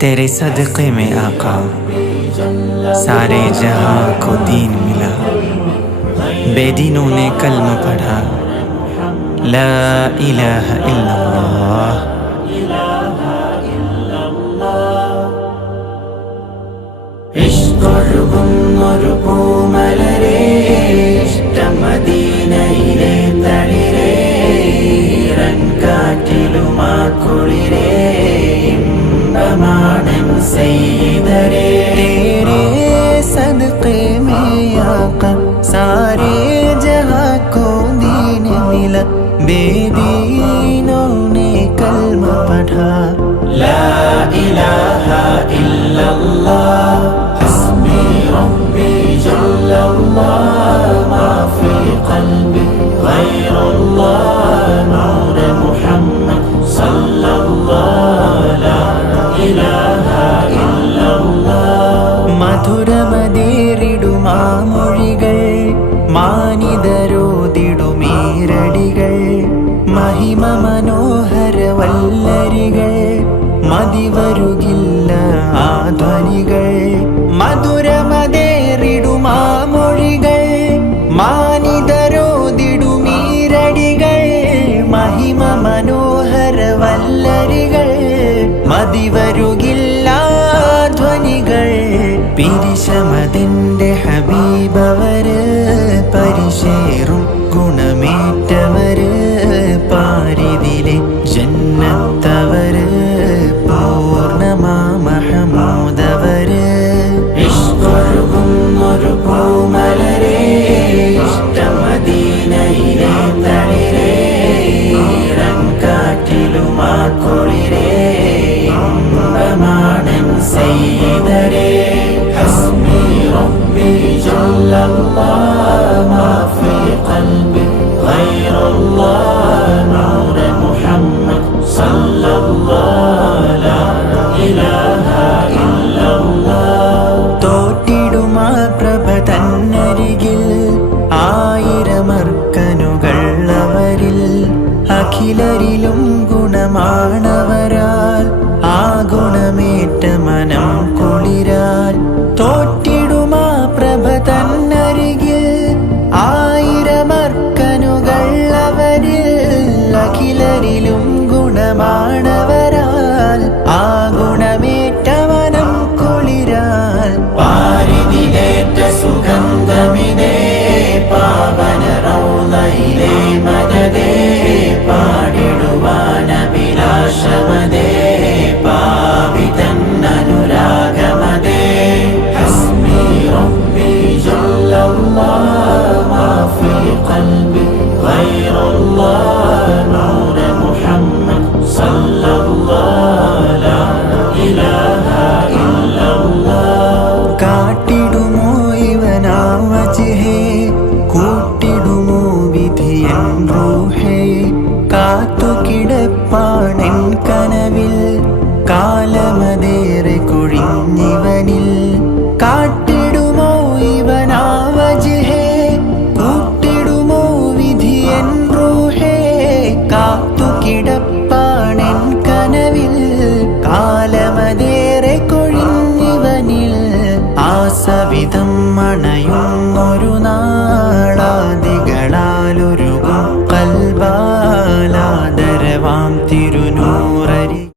तेरे सदक़े में आका सारे जहां को दीन मिला। बेदीनों ने कल्मा पढ़ा ला इलाहा इल्लल्लाह। ഇഷ്കൊഴുകുന്നൊരു പൂമലരേ ഇഷ്ടമദീനയിലെ തളിരേ കാറ്റിലുമാ കുളിരേ ഇമ്പമാണൻ സയ്യിദരേ तेरे सदक़े में आका सारे जहां को दीन मिला। बेदीनों ने कल्मा पढ़ा ला इलाहा इल्लल्लाह। हस्बी रब्बी जल्लल्लाह मा फी क़ल्बी गैरुल्लाह नूर मुहम्मद सल्लल्लाहु ला इलाहा ഇല്ലല്ലാഹ്। മധുരമതേറിടുമാ മൊഴികൾ മാനിതരോതിടുമീരടികൾ മഹിമ മനോഹര വല്ലരികൾ മതിവരുകില്ല ആ ധ്വനികൾ। മധുരമതേറിടുമാ മൊഴികൾ മാനിതരോതിടുമീരടികൾ മഹിമ മനോഹര വല്ലരികൾ മതിവരുകില്ല ധ്വനികൾ। പിരിശമതിൻ്റെ ഹബീബവര് പരിശേറും ഗുണമേറ്റവര് പാരിതിലെ ജന്നത്തവര് പൂർണ്ണമാ മഹമൂദവര്। ഇഷ്കൊഴുകുന്നൊരു പൂമലരേ ഇഷ്ടമദീനയിലെ തളിരേ കാറ്റിലുമാ കുളിരേ ഇമ്പമാണൻ സയ്യിദരേ ഹസ്ബി റബ്ബി ജല്ലല്ലാഹ് മാ ഫീ ഖൽബി ഗൈറുല്ലാഹ് നൂർ മുഹമ്മദ് സല്ലല്ലാഹു ലാ ഇലാഹാ ഇല്ലല്ലാഹ്। തോറ്റിടുമാ പ്രഭ തന്നരികിൽ ആയിരമർക്കനുകൾ അവരിൽ അഖിലരിലും ഗുണമാണവരാൽ ആ ഗുണമേറ്റ മനം കുളിരാൽ। തോറ്റിടുമാ പ്രഭ തന്നരികിൽ ആയിരമർക്കനുകൾ അവരിൽ അഖിലരിലും ഗുണമാണവരാൽ ആ ഗുണമേറ്റ മനം കുളിരാൽ। പാരിതിലേറ്റ സുഗന്ധമിതേ പാവന റൗളയിലെ മദദേ പാടിടുവാനഭിലാഷമതേ പാവിതൻ അനുരാഗമതേ ഹസ്ബി റബ്ബി ജല്ലല്ലാഹ് മാ ഫീ ഖൽബി ഗൈറുല്ലാഹ് നൂർ മുഹമ്മദ് സല്ലല്ലാഹു ലാ ഇലാഹാ ഇല്ലല്ലാഹ്। കാട്ടിടുമോ ഇവനാ വജ്ഹേ കൂട്ടിടുമോ വിധിയൻ റൂഹേ കാത്തുകിടപ്പാണെൻ കനവിൽ കാലമതേറെ കൊഴിഞ്ഞിവനിൽ